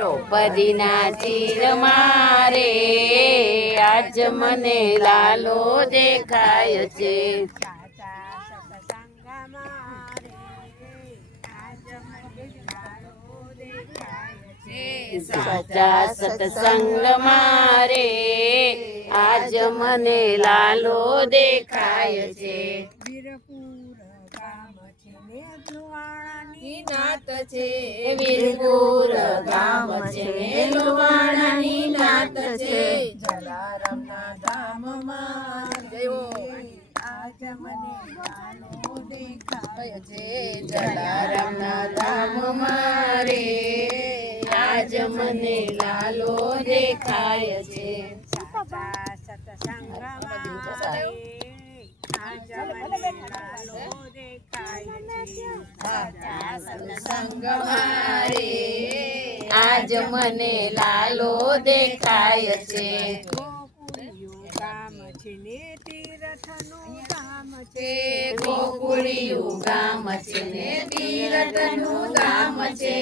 દ્રૌપદીના ચીર મારે આજ મને લાલો દેખાય છે. સાચા સત્સંગ મારે આજ મને લાલો દેખાય છે. નાત છે વીરપુર ગામ છે લુવાણાની નાત છે. જલારામના ધામમાં આજ મને લાલો દેખાય છે. જલારામના ધામ મારે આજ મને લાલો દેખાય છે. સત્સંગ મારે આજ મને લાલો દેખાય છે. સત્સંગ મારે આજ મને લાલો દેખાય છે. ગોકુળિયું ગામ છે ને તીર્થનું ગામ છે. ગોકુળિયું ગામ છે ને તીર્થનું ગામ છે.